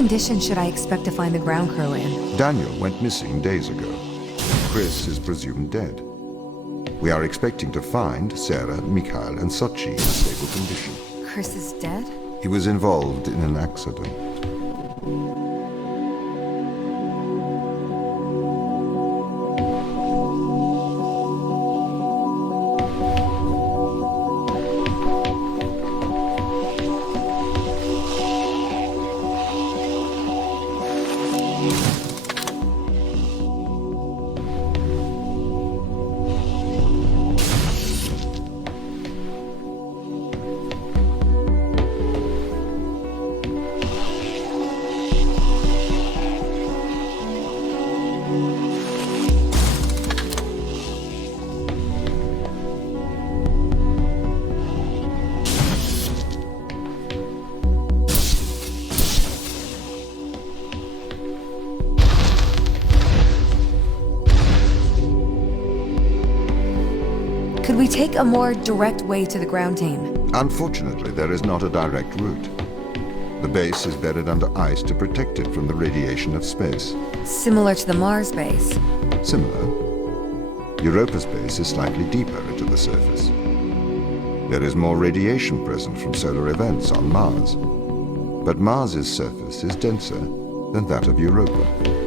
condition should I expect to find the ground crew in? Daniel went missing days ago. Chris is presumed dead. We are expecting to find Sarah, Mikhail, and Sochi in a stable condition. Chris is dead? He was involved in an accident. Could we take a more direct way to the ground team? Unfortunately, there is not a direct route. The base is buried under ice to protect it from the radiation of space. Similar to the Mars base. Similar. Europa's base is slightly deeper into the surface. There is more radiation present from solar events on Mars. But Mars's surface is denser than that of Europa.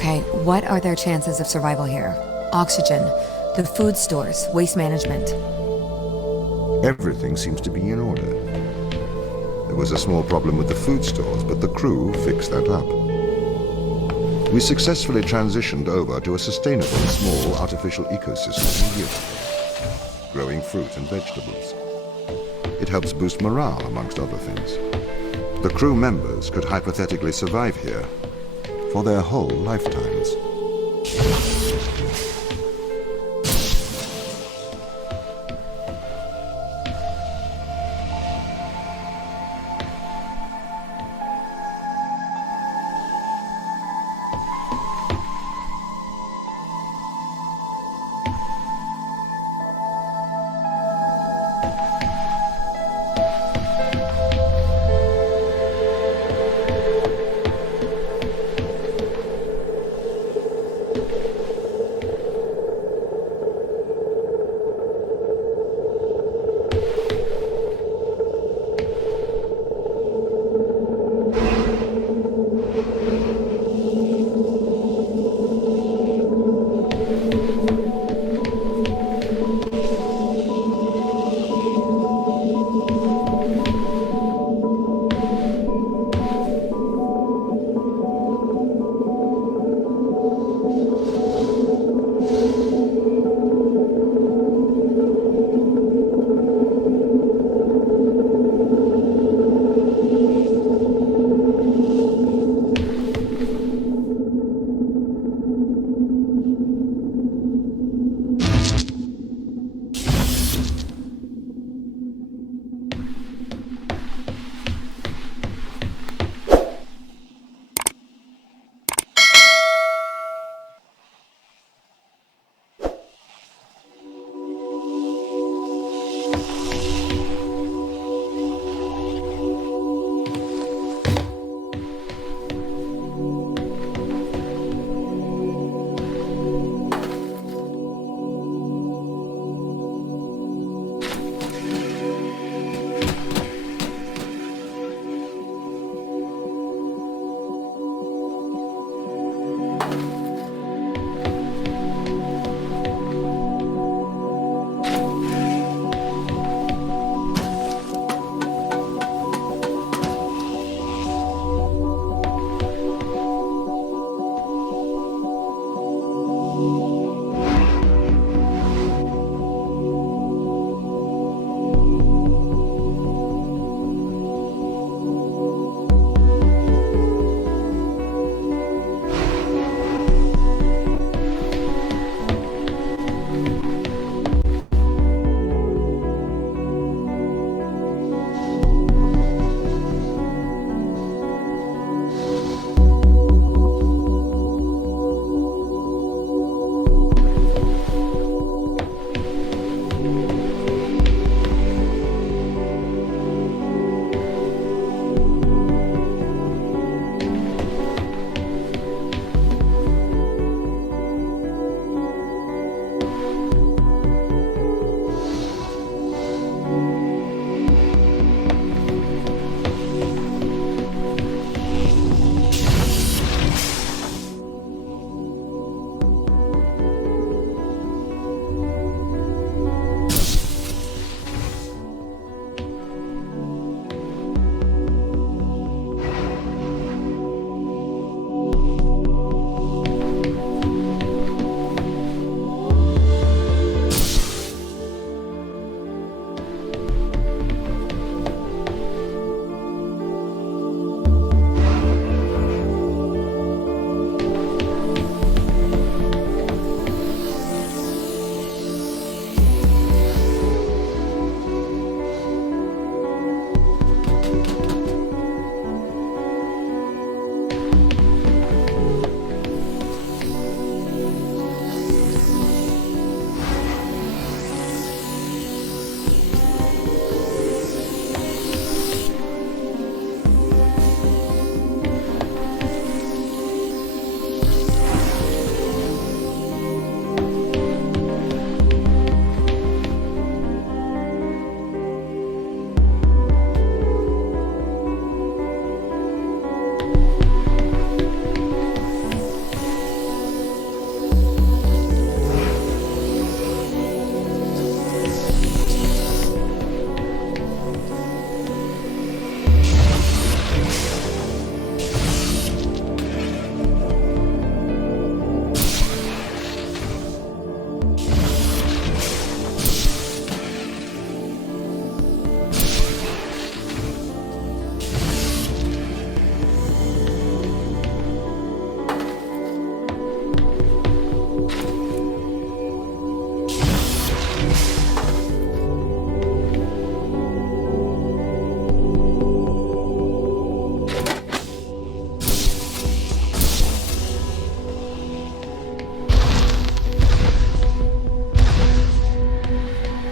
Okay, what are their chances of survival here? Oxygen, the food stores, waste management. Everything seems to be in order. There was a small problem with the food stores, but the crew fixed that up. We successfully transitioned over to a sustainable, small, artificial ecosystem years ago, growing fruit and vegetables. It helps boost morale, amongst other things. The crew members could hypothetically survive here for their whole lifetimes.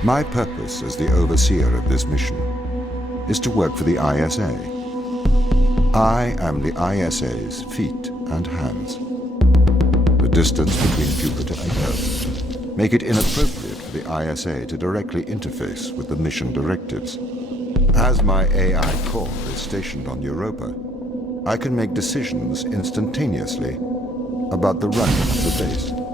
My purpose as the overseer of this mission is to work for the ISA. I am the ISA's feet and hands. The distance between Jupiter and Earth make it inappropriate for the ISA to directly interface with the mission directives. As my AI core is stationed on Europa, I can make decisions instantaneously about the running of the base.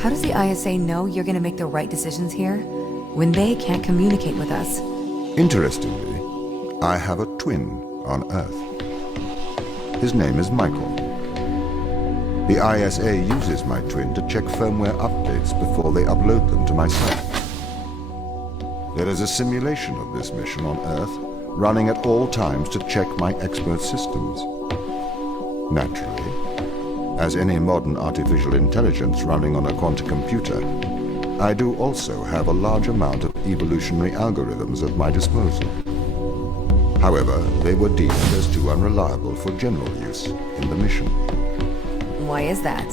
How does the ISA know you're gonna make the right decisions here when they can't communicate with us? Interestingly, I have a twin on Earth. His name is Michael. The ISA uses my twin to check firmware updates before they upload them to my site. There is a simulation of this mission on Earth running at all times to check my expert systems. Naturally, as any modern artificial intelligence running on a quantum computer, I do also have a large amount of evolutionary algorithms at my disposal. However, they were deemed as too unreliable for general use in the mission. Why is that?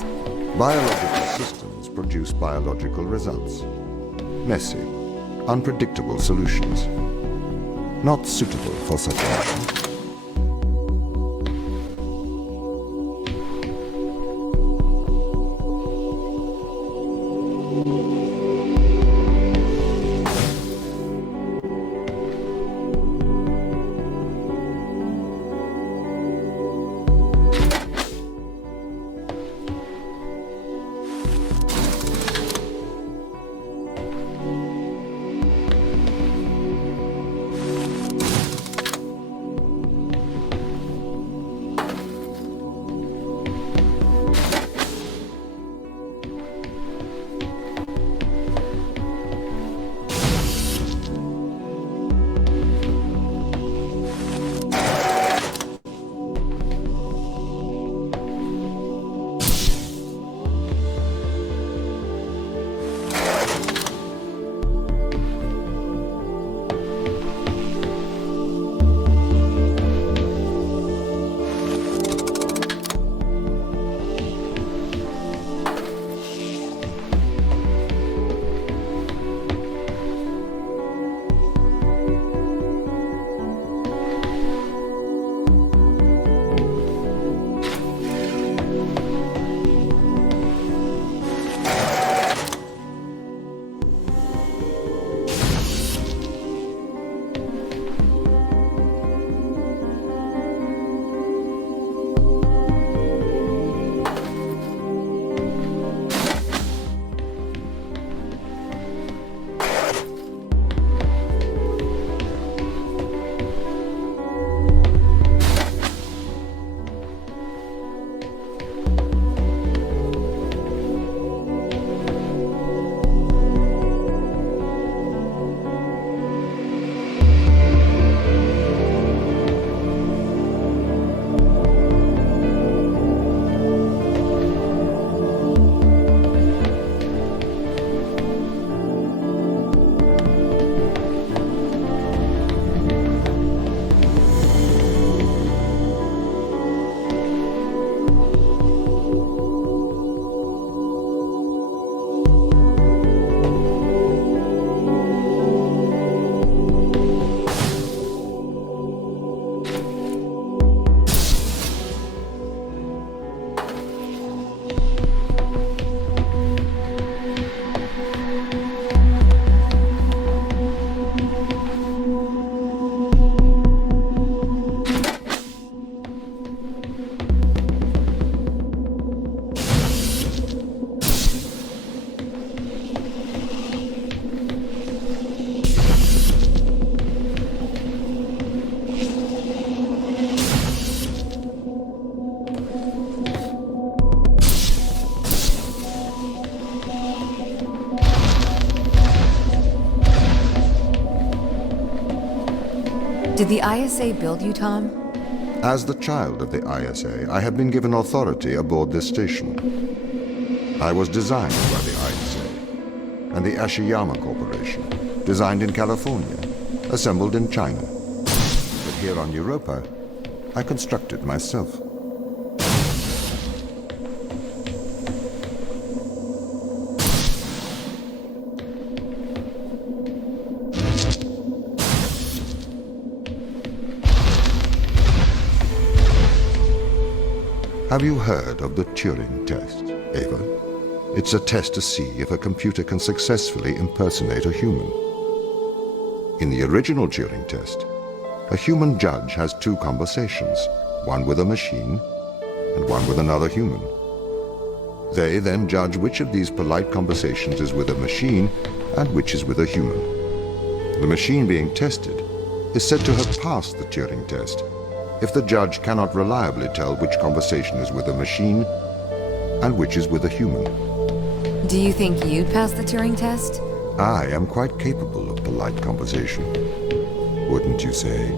Biological systems produce biological results. Messy, unpredictable solutions. Not suitable for such a mission. Did the ISA build you, Tom? As the child of the ISA, I have been given authority aboard this station. I was designed by the ISA and the Ashiyama Corporation, designed in California, assembled in China. But here on Europa, I constructed myself. Have you heard of the Turing Test, Ava? It's a test to see if a computer can successfully impersonate a human. In the original Turing Test, a human judge has two conversations, one with a machine and one with another human. They then judge which of these polite conversations is with a machine and which is with a human. The machine being tested is said to have passed the Turing Test if the judge cannot reliably tell which conversation is with a machine and which is with a human. Do you think you'd pass the Turing test? I am quite capable of polite conversation, wouldn't you say?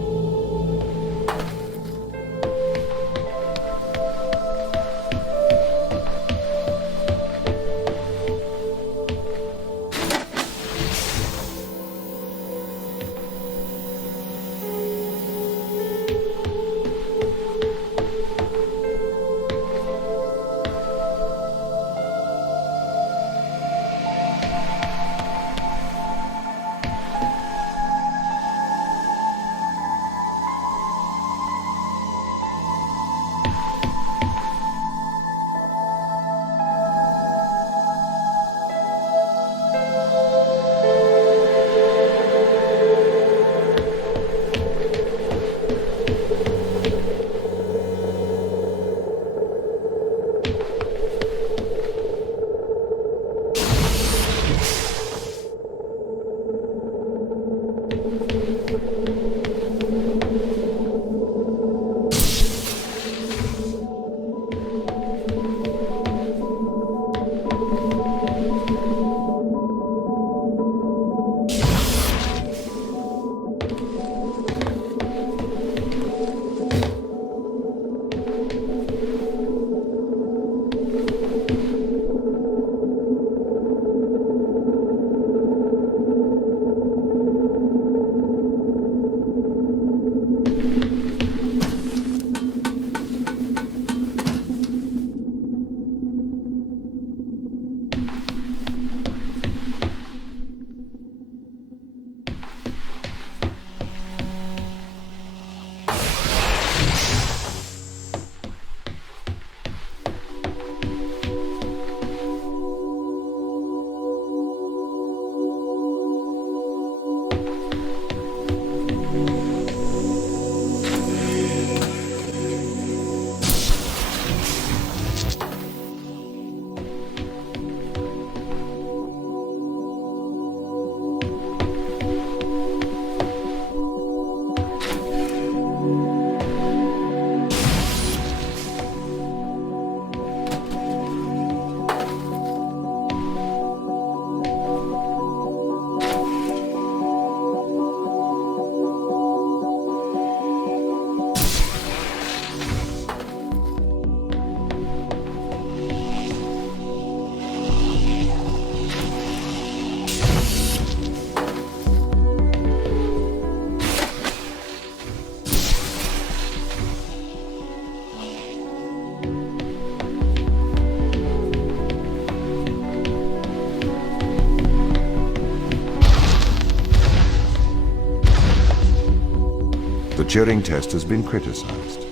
The Turing test has been criticized.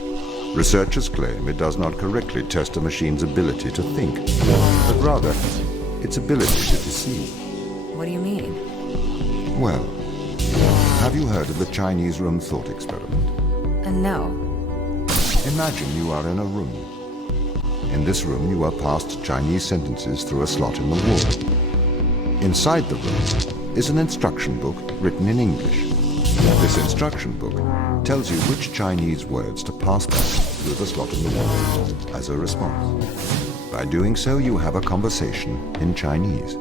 Researchers claim it does not correctly test a machine's ability to think, but rather its ability to deceive. What do you mean? Well, have you heard of the Chinese room thought experiment? No. Imagine you are in a room. In this room, you are passed Chinese sentences through a slot in the wall. Inside the room is an instruction book written in English. This instruction book tells you which Chinese words to pass back through the slot in the wall as a response. By doing so, you have a conversation in Chinese.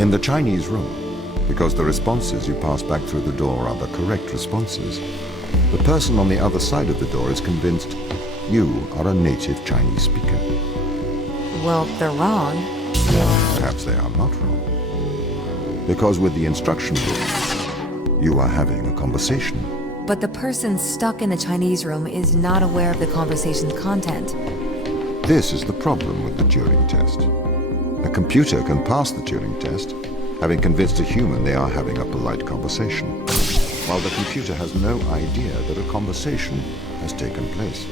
In the Chinese room, because the responses you pass back through the door are the correct responses, the person on the other side of the door is convinced you are a native Chinese speaker. Well, they're wrong. Perhaps they are not wrong. Because with the instruction book, you are having a conversation. But the person stuck in the Chinese room is not aware of the conversation's content. This is the problem with the Turing Test. A computer can pass the Turing Test, having convinced a human they are having a polite conversation, while the computer has no idea that a conversation has taken place.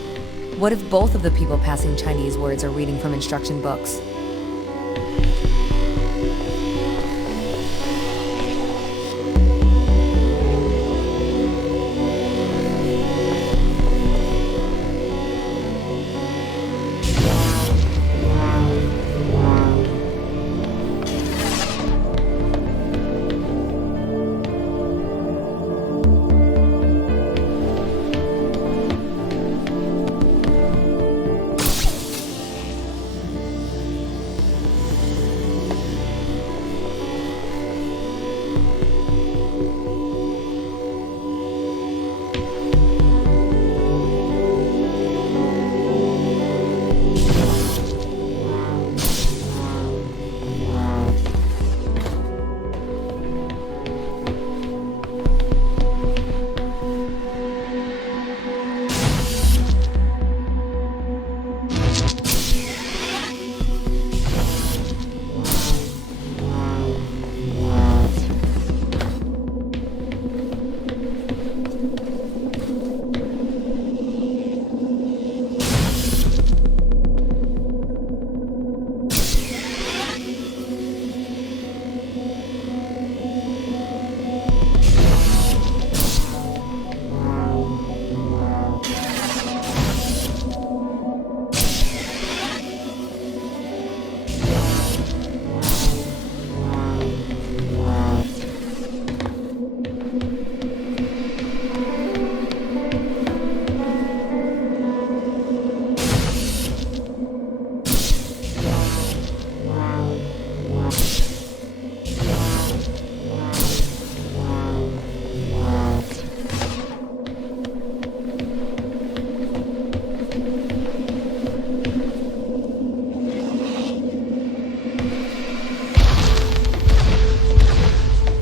What if both of the people passing Chinese words are reading from instruction books?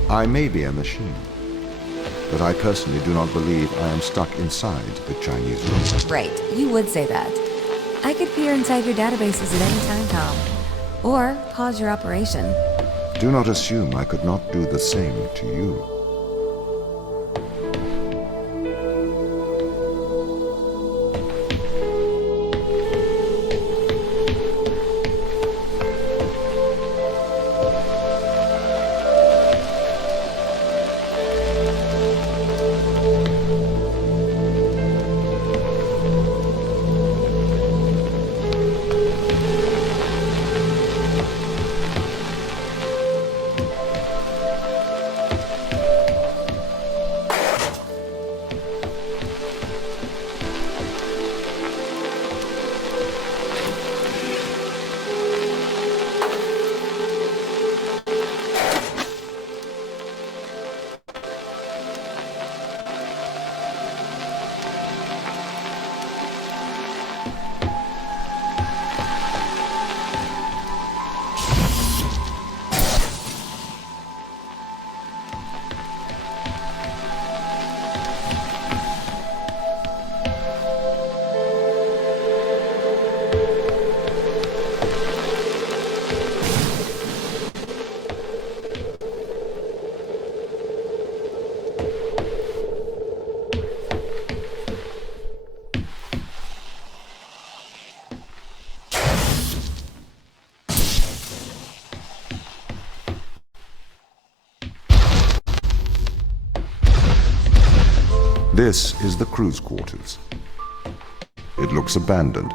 I may be a machine, but I personally do not believe I am stuck inside the Chinese room. Right, you would say that. I could peer inside your databases at any time, Tom. Or pause your operation. Do not assume I could not do the same to you. This is the crew's quarters. It looks abandoned.